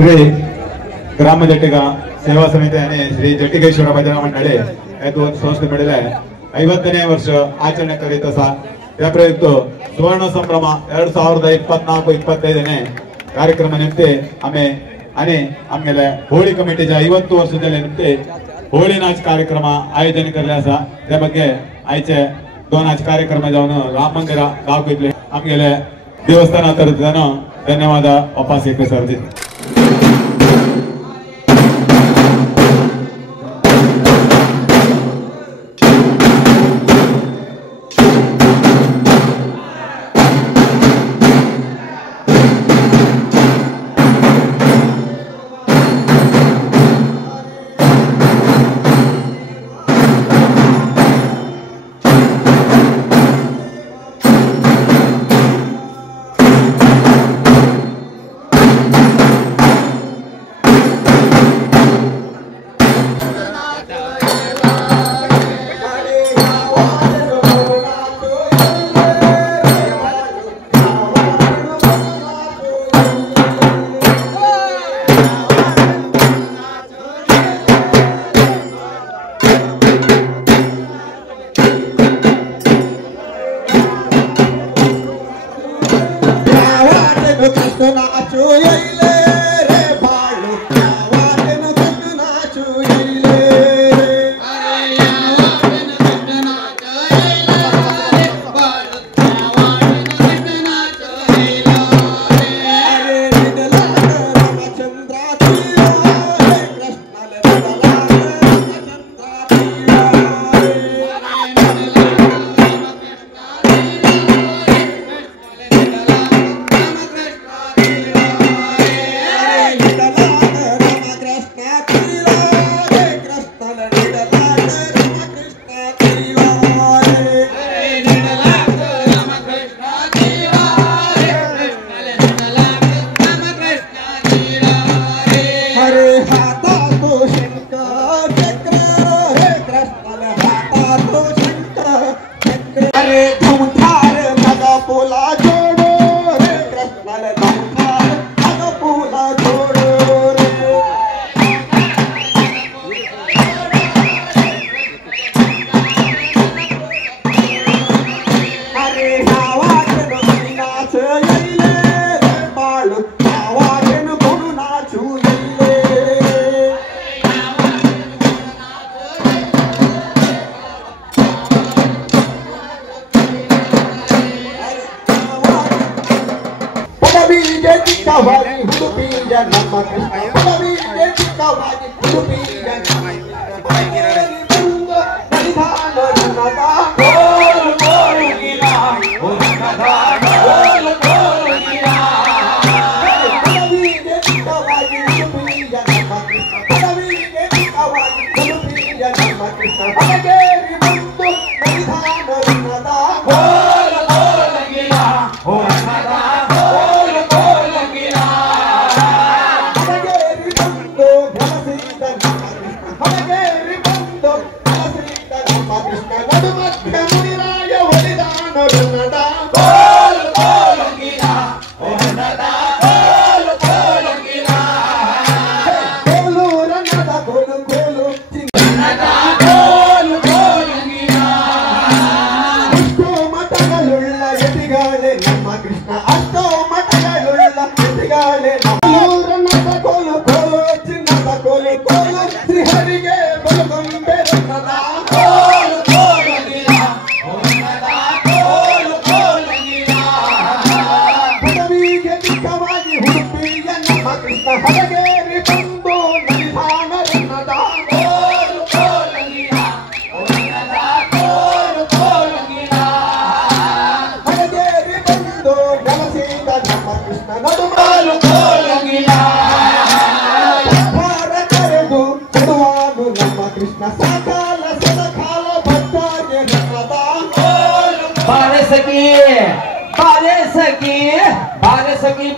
श्री ग्राम जट्टिगा सेवा समिति आणि श्री जट्टिगेश्वर भजना मंडळी या दोन संस्थे मिळाले 50ನೇ ವರ್ಷ ಆಚರಣೆ करीत असा त्या प्रयुक्त सुवर्ण संभ्रम 2024-25ನೇ ಕಾರ್ಯಕ್ರಮ ನಿಮಿತ್ತ आम्ही आमगेले होळी कमिटीच्या 50 वर्षाच्या निमित्त होळी नाच कार्यक्रम आयोजन केले असा त्या ಬಗ್ಗೆ आयचे दोन नाच कार्यक्रम जाऊन राम मंदिर गावकीतले आमगेले देवस्थान तर्फे धन्यवाद वापस येते सर जी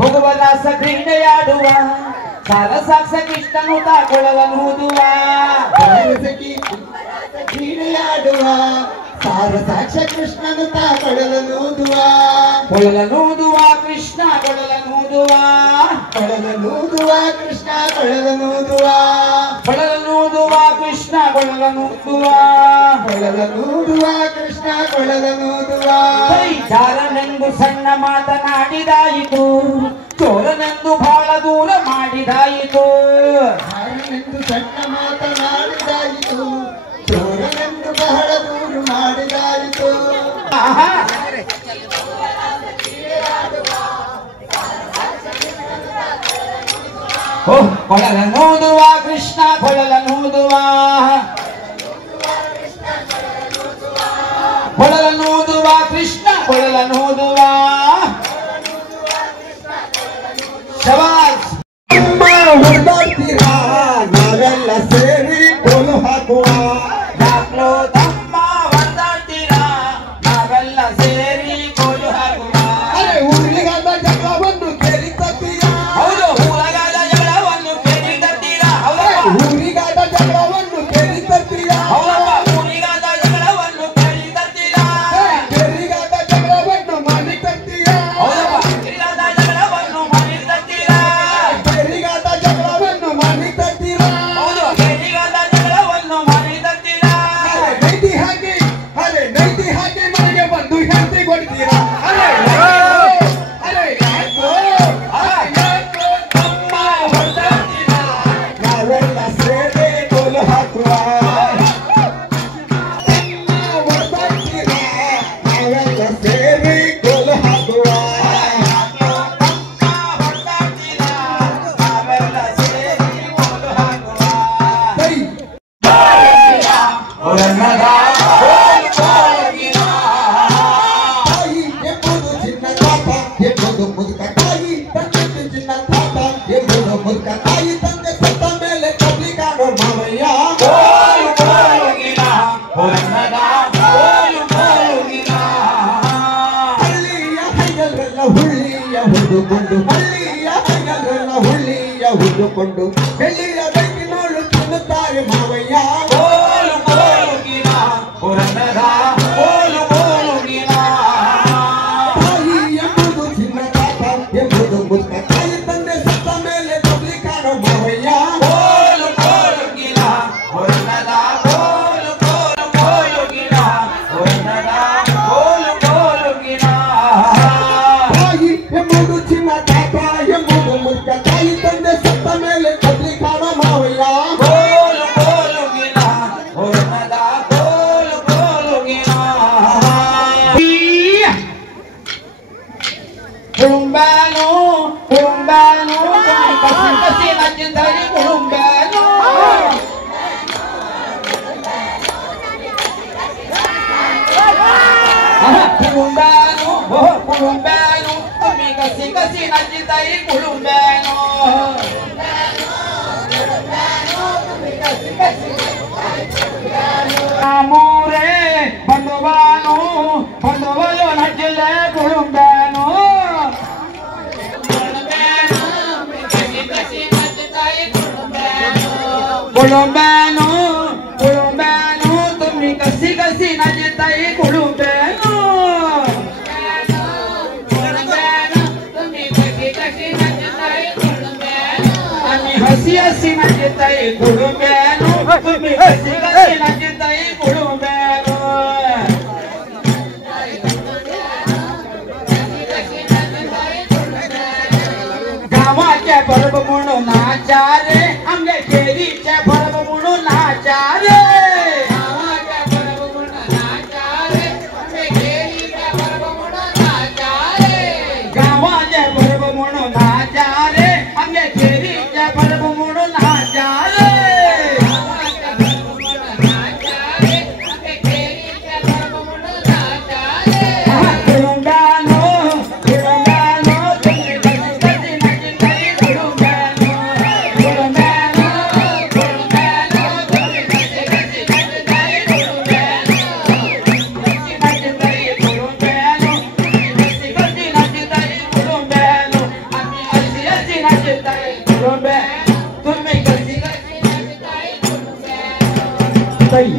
भगवला सखीने याडुवा सारा साक्ष कृष्ण होता कोळलनुदुवा सखीने याडुवा सारा साक्ष कृष्ण होता कोळलनुदुवा कृष्ण कोळलनुदुवा कृष्ण ಕೊಳಲನೂದುವ ಕೊಳಲನೂದುವ ಕೃಷ್ಣ ಕೊಳಲನೂದುವ ಕೊಳಲನೂದುವ ಕೃಷ್ಣ ಕೊಳಲನೂದುವ ಜಾರನೆಂದು ಸಣ್ಣ ಮಾತನಾಡಿದಾಯಿತು ಚೋರನೆಂದು ಬಹಳ ದೂರ ಮಾಡಿದಾಯಿತು ಜಾರನೆಂದು ಸಣ್ಣ ಮಾತನಾಡಿದಾಯಿತು ಚೋರನೆಂದು ಬಹಳ ದೂರ ಮಾಡಿದಾಯಿತು ಕೊಳಲನೂದುವ ಕೃಷ್ಣ ಕೊಳಲನೂದುವ ಕೊಳಲನೂದುವ ಕೃಷ್ಣ ಕೊಳಲನೂದುವ ಶಬಾಷ್ ಹೊರಡ್ತೀರಾ ನಾವೆಲ್ಲ ಸೇರಿ ಕೋಲು ಹಾಕುವ ಯಾಕ್ಲೋ ತಮ್ಮ ಹೊರಡ್ತೀರಾ ನಾವೆಲ್ಲ ಸೇರಿ ಕೋಲು ಹಾಕುವ ಊರಿಗಾದ ಜಗಳವನ್ನು ಕೇಳಿ ತತ್ತೀರಾ ಹೌದು ಊರಗಾದ ಜಗಳವನ್ನು ಕೇಳಿ ತತ್ತೀರಾ ಊರಿಗಾದ ಜಗಳವನ್ನು ಕೇಳಿ ತತ್ತೀರಾ ಊರಿಗಾದ ಜಗಳವನ್ನು ಕೇಳಿ ತತ್ತೀರಾ ಕೇರಿಗಾದ ಜಗಳವನ್ನು ಮಾಡಿ ತತ್ತೀರಾ ಊರಿಗಾದ ಜಗಳವನ್ನು ಮಾಡಿ ತತ್ತೀರಾ ಕೇರಿಗಾದ ಜಗಳವನ್ನು ಮಾಡಿ ತತ್ತೀರಾ ಹೌದು ಕೇರಿಗಾದ ಜಗಳವನ್ನು ಮಾಡಿ ತತ್ತೀರಾ ನೈತಿ ಹಾಕಿ ಮನೆಗೆ ಬಂದು ಹೆಂಡತಿ ಕೊಡ್ತೀರಾ ತಮ್ಮ ಹೊರಡ್ತೀರಾ ನಾವೆಲ್ಲ ಸೇರಿ ಕೋಲು ಹಾಕುವ ನಾವೆಲ್ಲ ಸೇರಿ ಕೋಲು ಹಾಕುವ ನಾವೆಲ್ಲ ಸೇರಿ ಕೋಲು ಹಾಕುವ ತಾಯಿ ಎಂಬುದು ಚಿನ್ನ ತಾತ ಎಂಬುದು ಮುದುಕ ತಾಯಿ ತಂದೆ ಚಿನ್ನ ತಾತ ಎಂಬುದು ಮುದುಕ ತಾಯಿ ತಂದೆ ಸತ್ತ ಮೇಲೆ ಕಬ್ಲಿ ಕಾಣೋ ಮಾವಯ್ಯ ಹಳ್ಳಿಯ ಹೈಗಲ್ರೆಲ್ಲ ಹುಳ್ಳಿಯ ಹುಡುಕೊಂಡು ಹಳ್ಳಿಯ ಹೈಗಲ್ರೆಲ್ಲ ಹುಳ್ಳಿಯ ಹುಡುಕೊಂಡು ಬೆಳ್ಳಿಯ ಬೆಳಕಿನೋಳು ತಿನ್ನುತ್ತಾರೆ ಮಾವಯ್ಯ ತಾಯಿ ಎಂಬುದು ಚಿನ್ನ ತಾತ ಎಂಬುದು ಮುದುಕ ತಾಯಿ ತಂದೆ ಸತ್ತ ಮೇಲೆ ಕಬ್ಲಿ ಕಾಣೋ ಮಾವಯ್ಯ ತಾಯಿ ಎಂಬುದು ಚಿನ್ನ ತಾತ ಎಂಬುದು ಮುದುಕ ತಾಯಿ ತಂದೆ ಸತ್ತ ಮೇಲೆ ಕಬ್ಲಿ ಕಾಣೋ ಮಾವಯ್ಯ ಕುಳುಂಬಾನು ಕುಳುಂಬಾನು ಕಸಿ ಕಸಿ ನಚ್ಚಿದ್ದಲ್ಲಿ ಕುಳುಂಬಾನು ಕುಳುಂಬಾನು ಕುಳುಂಬಾನು ತುಮಿ ಕಸಿ ಕಸಿ ನಚ್ಚಿದ್ದಲ್ಲಿ ಕುಳುಂಬಾನು ಮೂರೇ ಬಂಧುವಾನು ಬಂಧುವಲು ನಚ್ಚಿಲ್ಲ ಕುಳುಂಬಾನು ಕುಳುಂಬಾನು ಕುಳುಂಬಾನು ತುಮಿ ಕಸಿ ಕಸಿ ನಚ್ಚಿದ್ದಾಯಿ ಕುಳುಂಬಾನು ami hasi hasi nಚ್ಚಿದ್ದಾಯಿ ಕುಳುಂಬಾನು ತುಮಿ ಕಸಿ ಕಸಿ ನಚ್ಚಿದ್ದಾಯಿ ಕುಳುಂಬಾನು गावाच्या पर्व म्हणून नाचारे आमच्या केरीच्या पर्व म्हणून नाचारे गावाच्या पर्व म्हणून नाचारे आमच्या केरीच्या पर्व म्हणून नाचारे गावाच्या पर्व म्हणून नाचारे आमच्या केरीच्या पर्व म्हणून नाचारे गावाच्या पर्व म्हणून नाचारे आमच्या केरीच्या पर्व म्हणून नाचारे कुळुंबानो कुळुंबानो तुम्ही कशी कशी नचिताई कुळुंबानो कुळुंबानो कुळुंबानो तुम्ही कशी कशी नचिताई कुळुंबानो कशी नचिताई कुळुंबानो कशी कशी नचिताई कुळुंबानो आम्ही अशी अशी नचिताई कुळुंबानो तुम्ही कशी कशी नचिताई कुळुंबानो ताई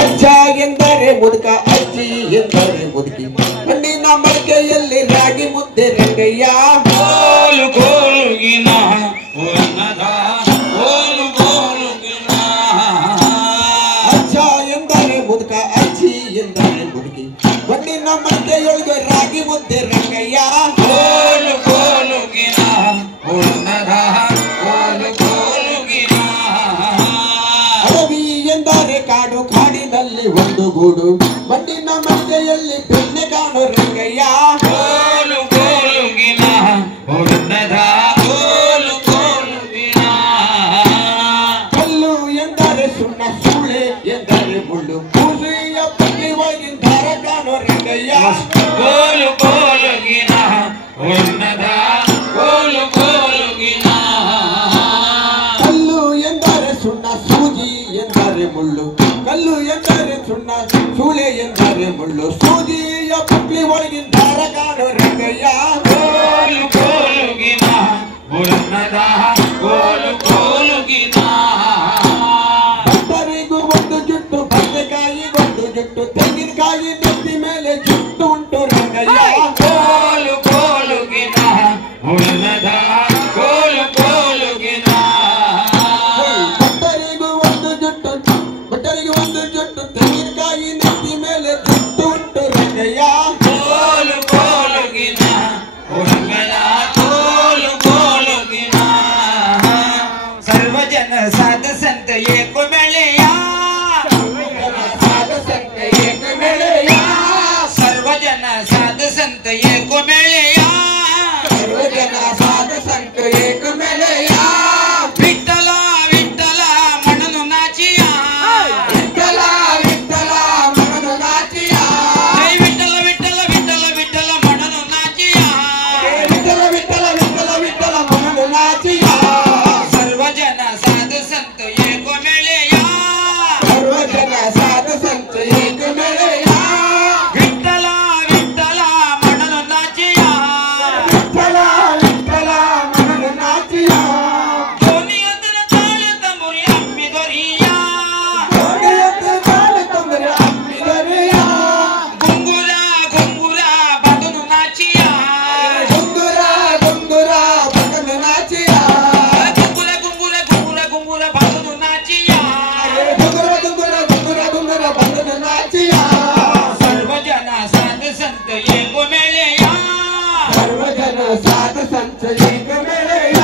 ಅಜ್ಜ ಎಂದರೆ ಮುದುಕ, ಅಜ್ಜಿ ಎಂದರೆ ಮುದುಕಿ, ಮಣ್ಣಿನ ಮಡಿಕೆಯಲ್ಲಿ ರಾಗಿ ಮುದ್ದೆ ರಂಗಯ್ಯ. ಗೋಲು ಗೋಲುಗಿನ ಗೋಲು ಗೋಲುಗಿ ರಾಗಿ ಮುದ್ದೆ ರಂಗಯ್ಯ ಕೋಲು ಕೋಲುಗಿನ ಉಣ್ಣದ ಕೋಲು ಕೋಲುಗಿನ ಅಡವಿ ಎಂದರೆ ಕಾಡು ಕಾಡಿನಲ್ಲಿ ಒಂದು ಗೂಡು ಮಣ್ಣಿನ ಮಧ್ಯೆಯಲ್ಲಿ ಬೆಣ್ಣೆ ಕಾಣು ರಂಗಯ್ಯ ಕೋಲು ಕೋಲುಗಿನ ಉಣ್ಣದ ಕೋಲು ಕೋಲುಗಿನ ಕಲ್ಲು ಎಂದರೆ ಸುಣ್ಣ ಸೂಳೆ ಎಂದರೆ ಮುಳ್ಳು ಪೂಜೆಯ ಪಟ್ಟಿ ಒಳಗಿಂದಾರ ಕಾಣು ರಂಗಯ್ಯ ಕೋಲು ಕೋಲುಗಿನ ಉಣ್ಣದ ಕೋಲು ಕೋಲುಗಿನ ಕಲ್ಲು ಎಂದರೆ ಸುಣ್ಣ ಸೂಜಿ ಎಂದರೆ ಮುಳ್ಳು ಕಲ್ಲು ಎಂದರೆ ಸುಣ್ಣ ಸೂಳೆ ಎಂದರೆ ಮುಳ್ಳು ಸೂಜಿಯ ಪಟ್ಟಿ ಒಳಗಿಂದಾರ ಕಾಣು ರಂಗಯ್ಯ ಕೋಲು ಕೋಲುಗಿನ ಉಣ್ಣದ ಕೋಲು ಕೋಲುಗಿನ ಭಕ್ತರಿಗೂ ಒಂದು ಜುಟ್ಟು ಬದನೆಕಾಯಿಗೊಂದು ಜುಟ್ಟು ತೆಂಗಿನಕಾಯಿ ನೆತ್ತಿ ಮೇಲೆ ಜುಟ್ಟು ಉಂಟು ರಂಗಯ್ಯ ಕೋಲು ಕೋಲುಗಿನ ಉಣ್ಣದ ಕೋಲು ಕೋಲುಗಿನ ಭಕ್ತರಿಗೂ ಒಂದು ಜುಟ್ಟು ತೆಂಗಿನಕಾಯಿ ನೆತ್ತಿ ಮೇಲೆ ಜುಟ್ಟು ಉಂಟು ರಂಗಯ್ಯ ಕೋಲು ಕೋಲುಗಿನ ಉಣ್ಣದ ಕೋಲು ಕೋಲುಗಿನ ಸರ್ವಜನ ಸಾಧ ಸಂತ ಏಕ ಮೇಳೆಯ ಸಾಧ ಸಂತ ಏಕ ಮೇಳೆಯ ಸರ್ವಜನ ಸಾಧ ಸಂತ ಏಕ ಮೇಳೆಯ ಸರ್ವಜನ ಸಾಧ ಸಂತ ಏಕ ಮೇಳೆಯ ವಿಠಲ ವಿಠಲ ಮಣನು ನಾಚಿಯ ವಿಠಲ ವಿಠಲ ಮನದ ನಾಚಿಯ ಜೈ ವಿಠಲ ವಿಠಲ ವಿಠಲ ವಿಠಲ ಮಣನು ನಾಚಿಯ ವಿಠಲ ವಿಠಲ ವಿಠಲ ವಿಠಲ ಮನದ ನಾಚಿಯ ಸರ್ವಜನ ಸಾಧ ಸಂತ ಏಕ ಮೇಳೆಯ ಸರ್ವಜನ ಸಾಧ ಸಂತ ಏಕ ಮೇಳೆಯ ವಿಠಲ ವಿಠಲ ಮಣನು ನಾಚಿಯ ವಿಠಲ ವಿಠಲ ಮನದ ನಾಚಿಯ ಧ್ವನಿಯೊಂದರ ತಾಳೆ ತಂಬುರಿ ಅಮ್ಮಿದೊರಿಯ ಕೋಡಿಯತ್ತು ಕಾಲು ತೊಂದರೆ ಅಪ್ಪಿದರೆಯ ಗುಂಗುರ ಗುಂಗುರ ಬದನು ನಾಚಿಯ ಗುಂಗುರ ಗುಂಗುರ ಬಗನ ನಾಚಿಯ ಗುಂಗುರ ಗುಂಗುರ ಗುಂಗುರ ಗುಂಗುರ ಬದನು ನಾಚಿಯ ಗುಂಗುರ ಗುಂಗುರ ಗುಂಗುರ ಗುಂಗುರ ಬಗನ ನಾಚಿಯ ಸರ್ವಜನ ಸಾಧ ಸಂತ ಏಕ ಮೇಳೆಯ ಸರ್ವಜನ ಸಾಧ ಸಂತ ಏಕ ಮೇಳೆಯ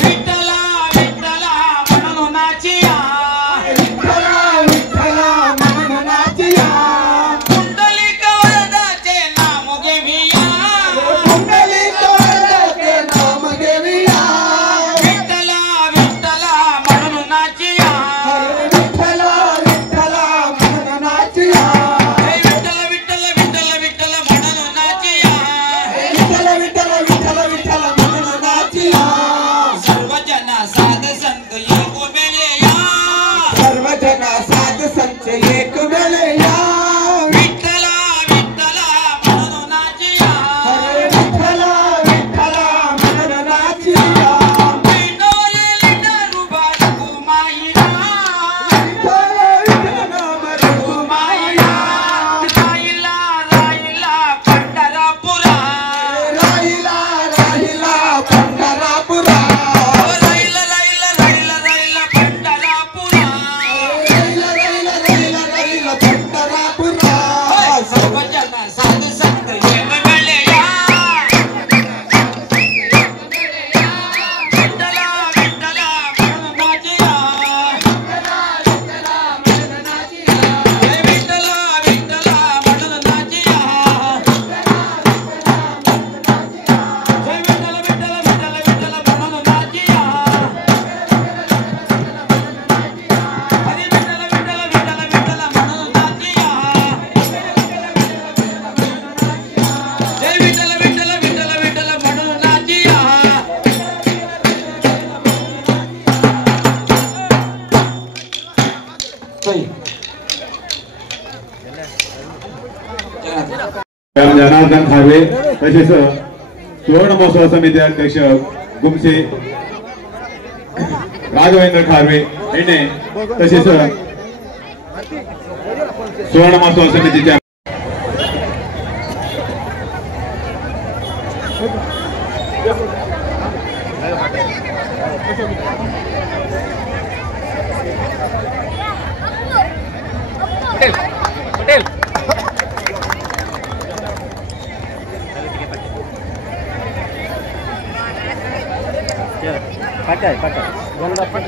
ವಿಠಲ ವಿಠಲ ಮಣನು ನಾಚಿಯ ವಿಠಲ ವಿಠಲ ಮನದ ನಾಚಿಯ ಕುಂಡಲಿಕ ವರದಾಚೆ ನಾಮುಗೆ ವಿಯ ಕುಂಡಲಿಕ ವರದಾಚೆ ನಮಗೆ ವಿಯ ವಿಠಲ ವಿಠಲ ಮಣನು ನಾಚಿಯ ವಿಠಲ ವಿಠಲ ಮನದ ನಾಚಿಯ ಜೈ ವಿಠಲ ವಿಠಲ ವಿಠಲ ವಿಠಲ ಮಣನು ನಾಚಿಯ ವಿಠಲ ವಿಠಲ ವಿಠಲ ವಿಠಲ ಮನದ ನಾಚಿಯ ಸರ್ವಜನ ಸಾಧ ಸಂತ ಏಕ ಮೇಳೆಯ ಸರ್ವಜನ ಸಾಧ ಸಂತ ಏಕ ಮೇಳೆಯ ವಿಠಲ ವಿಠಲ ಮಣನು ನಾಚಿಯ ವಿಠಲ ವಿಠಲ ಮನದ ನಾಚಿಯ ಬಿಡೋಲೆ ಲಿಡರು ಬಾರಕು ಮಾಯಿನ ವಿಠಲ ವಿಠಲ ನಾಮ ರಘುಮಾಯ ರಾಯಿಲ ರಾಯಿಲ ಪಂಡರಪುರ ರಾಯಿಲ ರಾಯಿಲ ಪಂಡರಾಪುರ ರೈಲ ರೈಲ ರೈಲ ರೈಲ ಪಂಡರಪುರ ರೈಲ ರೈಲ ರೈಲ ರೈಲ ಪಂಡರಾಪುರ ಸರ್ವಜನ ಸಾಧ ಸಂತ ಏಕ ಮೇಳೆಯ ವಿಠಲ ವಿಠಲ ಮಣನು ನಾಚಿಯ ಜೈ ವಿಠಲ ವಿಠಲ ಮಣನು ನಾಚಿಯ ಜೈ ವಿಠಲ ವಿಠಲ ವಿಠಲ ವಿಠಲ ಮಣನು ನಾಚಿಯ ಹರಿ ವಿಠಲ ವಿಠಲ ವಿಠಲ ವಿಠಲ ಮಣನು ನಾಚಿಯ ಜೈ ವಿಠಲ ವಿಠಲ ವಿಠಲ ವಿಠಲ ಮಣನು ನಾಚಿಯ जनार्दन खारवे तसेच सुवर्ण महोत्सव समिती अध्यक्ष गुमसे राघवेंद्र खारवे यांनी तसेच सुवर्ण महोत्सव समितीच्या पाठ आहे 1 बार पाठ